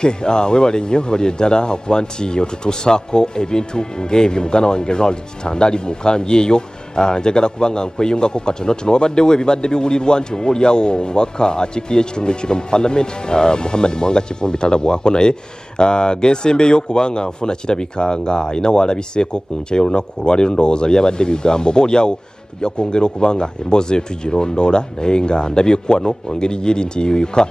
Okay, webale nnyo webale ddala okuba nti otutuusaako ebintu ng'ebyo muganda wange Ronald Kitandali mu kambi eyo. Njagala kubanga nkweyungako katonotono wabaddewo ebibadde biwulirwa nti obaoliawo omubaka akiikirira ekitundu kino mu Parliament Muhammad Mwanga Kivumbi talabwako naye gensembeyo kubanga nfuna kirabika nga ayina walabiseeko ku nkya y'olunaku olwaleero ndowooza byabadde bigambo obaoliawo tujja kwongera okubanga emboozi eyo tugirondoola naye nga ndabyeko wano engeri gyeri nti yuka